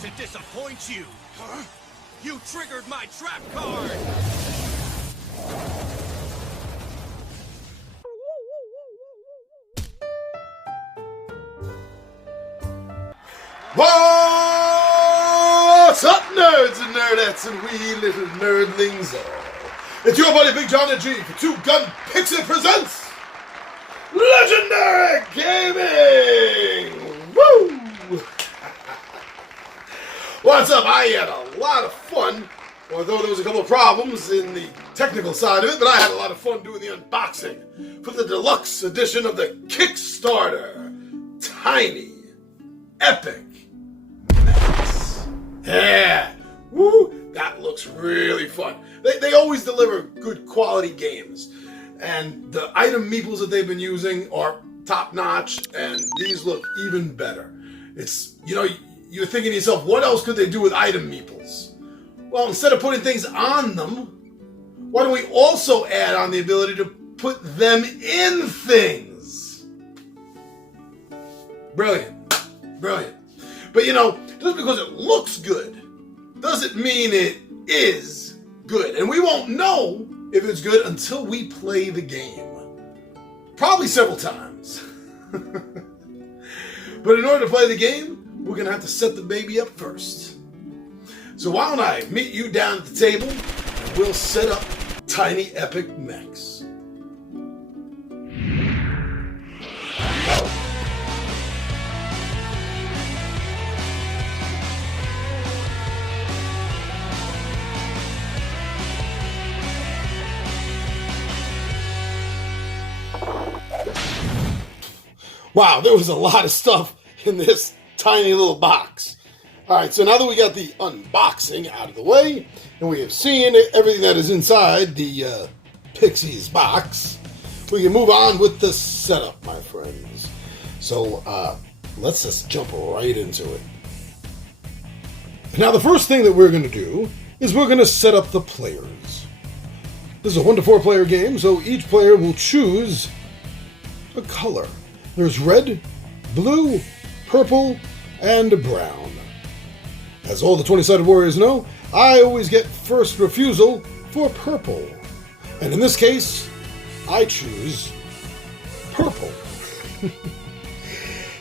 to disappoint you. Huh? You triggered my trap card! What's up, nerds and nerdettes and wee little nerdlings all? It's your buddy Big John and G for Two Gun Pixie presents Legendary Gaming! Woo! What's up? I had a lot of fun, although there was a couple of problems in the technical side of it, but I had a lot of fun doing the unboxing for the deluxe edition of the Kickstarter Tiny Epic M.E.C.H.s. Yeah! Woo! That looks really fun. They always deliver good quality games, and the item meeples that they've been using are top notch, and these look even better. It's, you know, you're thinking to yourself, what else could they do with item meeples? Well, instead of putting things on them, why don't we also add on the ability to put them in things? Brilliant. Brilliant. But you know, just because it looks good doesn't mean it is good. And we won't know if it's good until we play the game. Probably several times. But in order to play the game, we're going to have to set the baby up first. So why don't I meet you down at the table and we'll set up Tiny Epic M.E.C.H.s. Wow, there was a lot of stuff in this tiny little box. Alright, so now that we got the unboxing out of the way, and we have seen everything that is inside the Pixies box, we can move on with the setup, my friends. So, let's just jump right into it. Now, the first thing that we're going to do is we're going to set up the players. This is a 1 to 4 player game, so each player will choose a color. There's red, blue, purple, and brown. As all the 20-sided warriors know, I always get first refusal for purple. And in this case, I choose purple.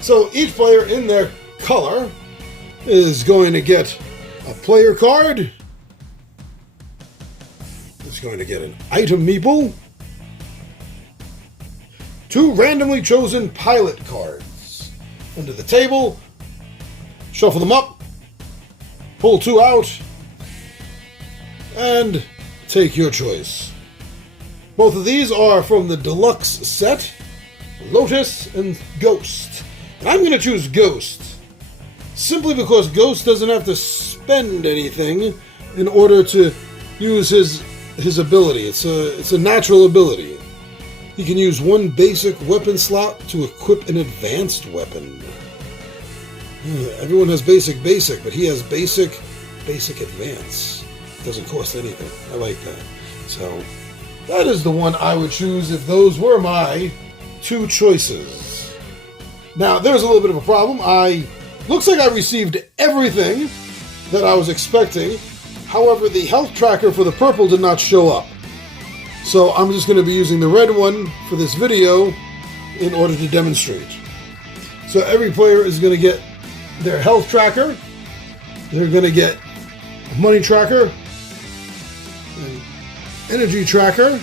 So each player in their color is going to get a player card. Is going to get an item meeple. 2 randomly chosen pilot cards. Under the table, shuffle them up, pull 2 out, and take your choice. Both of these are from the deluxe set, Lotus and Ghost. And I'm going to choose Ghost, simply because Ghost doesn't have to spend anything in order to use his ability. It's a natural ability. He can use 1 basic weapon slot to equip an advanced weapon. Everyone has basic, but he has basic, advance. Doesn't cost anything. I like that. So, that is the one I would choose if those were my 2 choices. Now, there's a little bit of a problem. Looks like I received everything that I was expecting. However, the health tracker for the purple did not show up. So I'm just going to be using the red one for this video in order to demonstrate. So every player is going to get their health tracker. They're going to get a money tracker, an energy tracker.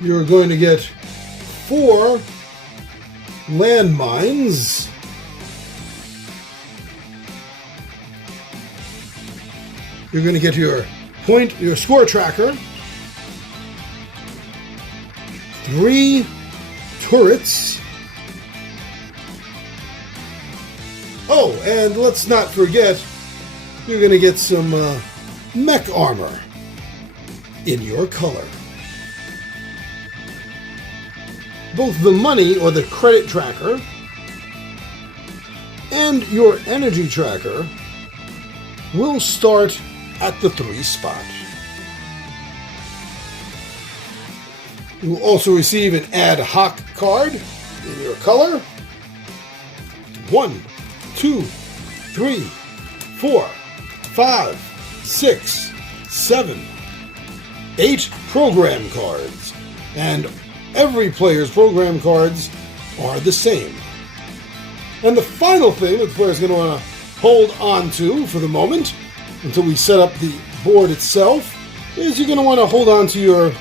You're going to get 4 landmines. You're going to get your score tracker. 3 turrets. Oh, and let's not forget, you're going to get some mech armor in your color. Both the money or the credit tracker and your energy tracker will start at the 3 spot. You will also receive an ad hoc card in your color. 1, 2, 3, 4, 5, 6, 7, 8 program cards. And every player's program cards are the same. And the final thing that the player is going to want to hold on to for the moment, until we set up the board itself, is you're going to want to hold on to your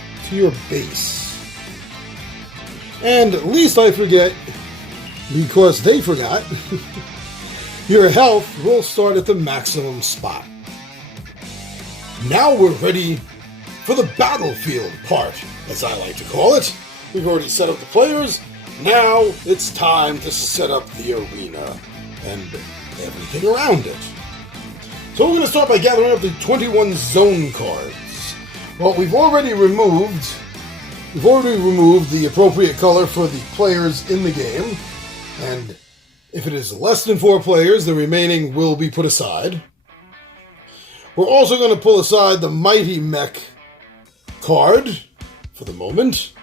base. And least I forget, because they forgot, your health will start at the maximum spot. Now we're ready for the battlefield part, as I like to call it. We've already set up the players. Now it's time to set up the arena and everything around it. So we're going to start by gathering up the 21 zone cards. Well, we've already removed the appropriate color for the players in the game, and if it is less than 4 players, the remaining will be put aside. We're also going to pull aside the Mighty M.E.C.H.s card for the moment,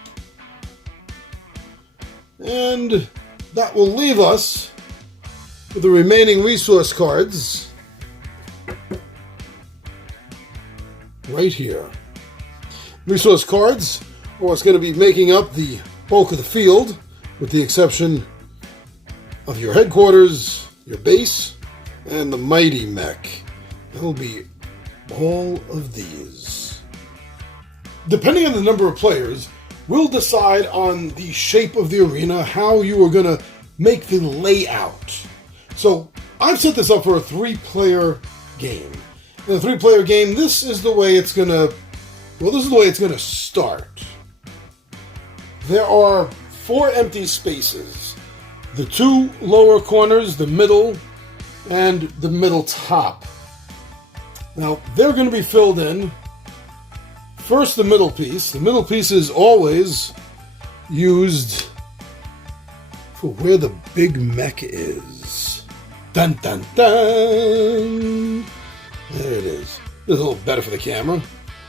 and that will leave us with the remaining resource cards right here. Resource cards are what's going to be making up the bulk of the field, with the exception of your headquarters, your base, and the Mighty M.E.C.H. That'll be all of these. Depending on the number of players, we'll decide on the shape of the arena, how you are going to make the layout. So I've set this up for a 3-player game. In a 3-player game, this is the way it's going to start. There are 4 empty spaces. The 2 lower corners, the middle, and the middle top. Now, they're going to be filled in. First, the middle piece. The middle piece is always used for where the big mech is. Dun dun dun! There it is. It's a little better for the camera.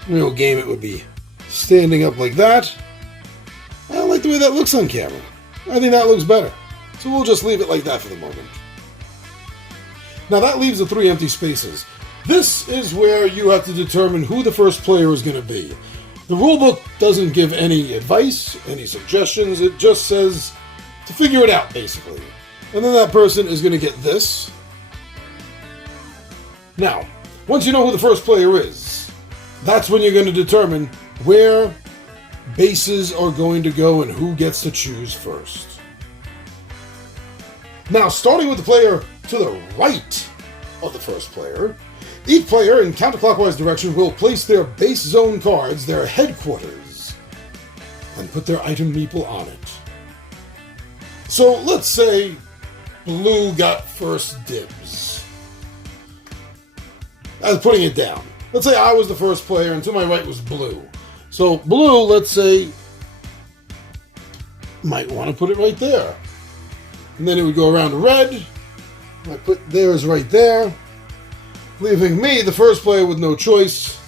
In a real game, it would be standing up like that. I don't like the way that looks on camera. I think that looks better. So we'll just leave it like that for the moment. Now that leaves the 3 empty spaces. This is where you have to determine who the first player is going to be. The rulebook doesn't give any advice, any suggestions. It just says to figure it out, basically. And then that person is going to get this. Now, once you know who the first player is, that's when you're going to determine where bases are going to go and who gets to choose first. Now, starting with the player to the right of the first player, each player in counterclockwise direction will place their base zone cards, their headquarters, and put their item meeple on it. So let's say blue got first dibs. I was putting it down. Let's say I was the first player and to my right was blue. So blue, let's say, might want to put it right there. And then it would go around to red. I put theirs right there, leaving me, the first player, with no choice.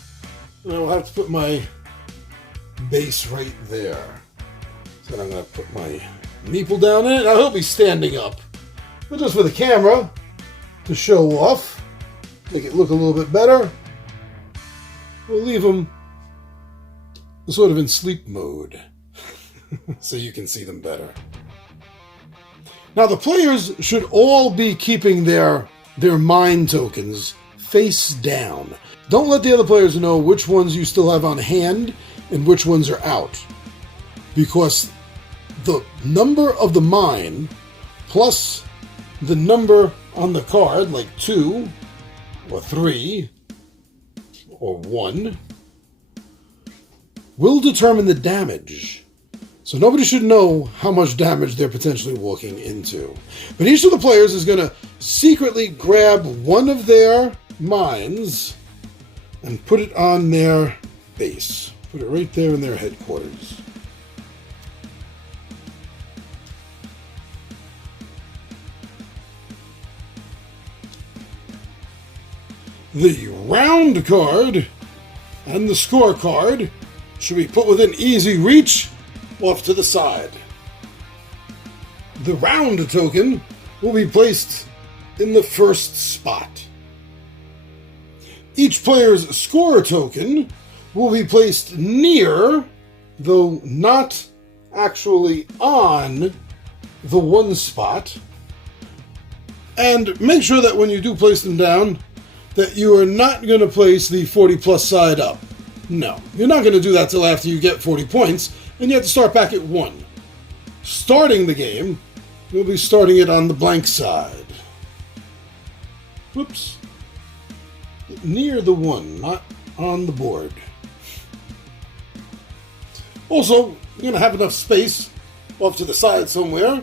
And I will have to put my base right there. So I'm going to put my meeple down in it. Now he'll be standing up, but just for the camera, to show off, make it look a little bit better, we'll leave him sort of in sleep mode, so you can see them better. Now the players should all be keeping their mine tokens face down. Don't let the other players know which ones you still have on hand and which ones are out, because the number of the mine plus the number on the card, like 2 or 3 or 1, will determine the damage. So nobody should know how much damage they're potentially walking into. But each of the players is going to secretly grab one of their mines and put it on their base. Put it right there in their headquarters. The round card and the score card should be put within easy reach off to the side. The round token will be placed in the first spot. Each player's score token will be placed near, though not actually on, the 1 spot. And make sure that when you do place them down, that you are not going to place the 40 plus side up. No, you're not going to do that till after you get 40 points, and you have to start back at 1. Starting the game, you'll be starting it on the blank side. Whoops. Near the 1, not on the board. Also, you're going to have enough space off to the side somewhere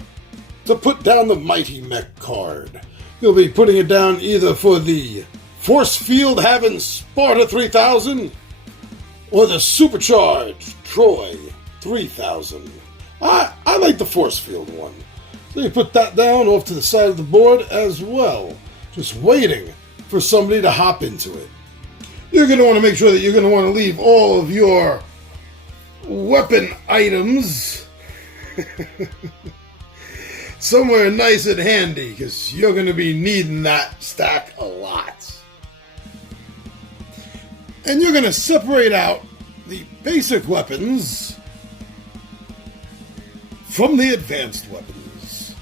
to put down the Mighty M.E.C.H.s card. You'll be putting it down either for the Force Field having Sparta 3000 or the Supercharged Troy 3000. I like the Force Field one. So you put that down off to the side of the board as well, just waiting for somebody to hop into it. You're going to want to make sure that you're going to want to leave all of your weapon items somewhere nice and handy, because you're going to be needing that stack a lot. And you're going to separate out the basic weapons from the advanced weapons.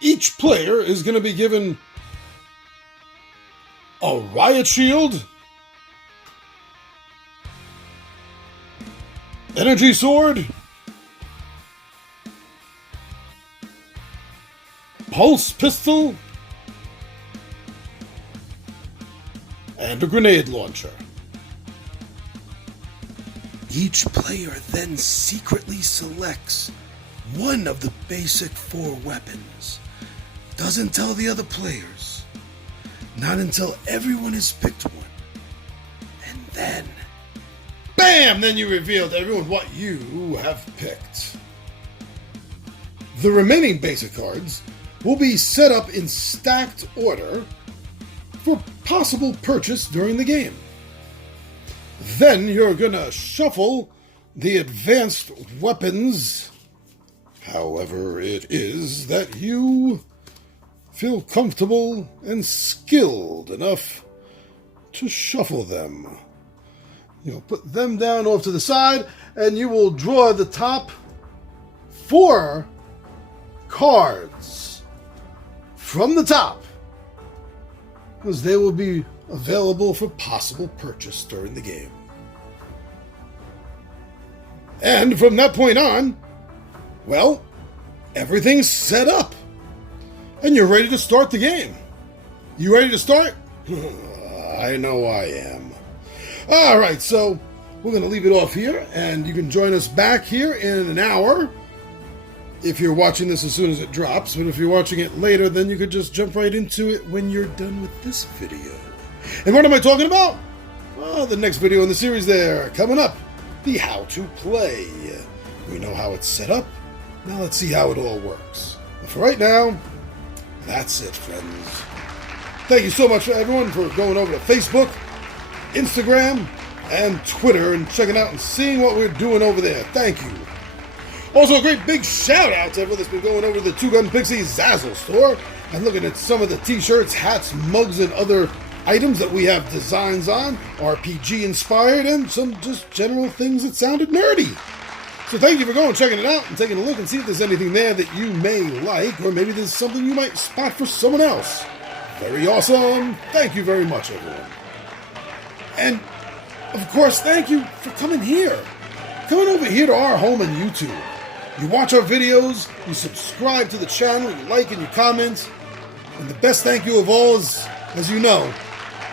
Each player is going to be given a riot shield, energy sword, pulse pistol, and a grenade launcher. Each player then secretly selects one of the basic 4 weapons. Doesn't tell the other players. Not until everyone has picked one. And then, BAM! Then you reveal to everyone what you have picked. The remaining basic cards will be set up in stacked order for possible purchase during the game. Then you're gonna shuffle the advanced weapons, however it is that you feel comfortable and skilled enough to shuffle them. You'll put them down off to the side, and you will draw the top 4 cards from the top, because they will be available for possible purchase during the game. And from that point on, well, everything's set up. And you're ready to start the game. You ready to start? I know I am. All right, so we're going to leave it off here, and you can join us back here in an hour if you're watching this as soon as it drops. But if you're watching it later, then you could just jump right into it when you're done with this video. And what am I talking about? Well, the next video in the series there, coming up, the how to play. We know how it's set up. Now let's see how it all works. But for right now, that's it, friends. Thank you so much for everyone for going over to Facebook, Instagram, and Twitter and checking out and seeing what we're doing over there. Thank you. Also, a great big shout out to everyone that's been going over to the Two Gun Pixie Zazzle store and looking at some of the t-shirts, hats, mugs, and other items that we have designs on, RPG inspired, and some just general things that sounded nerdy. So thank you for going, checking it out, and taking a look and see if there's anything there that you may like, or maybe there's something you might spot for someone else. Very awesome. Thank you very much, everyone. And, of course, thank you for coming here. Coming over here to our home on YouTube. You watch our videos, you subscribe to the channel, you like and you comment. And the best thank you of all is, as you know,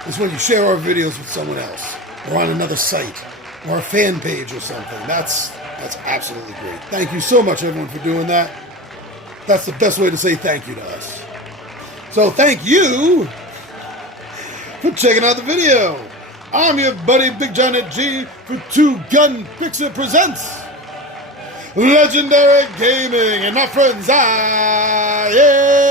is when you share our videos with someone else, or on another site, or a fan page or something. That's absolutely great. Thank you so much, everyone, for doing that. That's the best way to say thank you to us. So thank you for checking out the video. I'm your buddy Big John at G for Two Gun Pixie Presents Legendary Gaming. And my friends, I am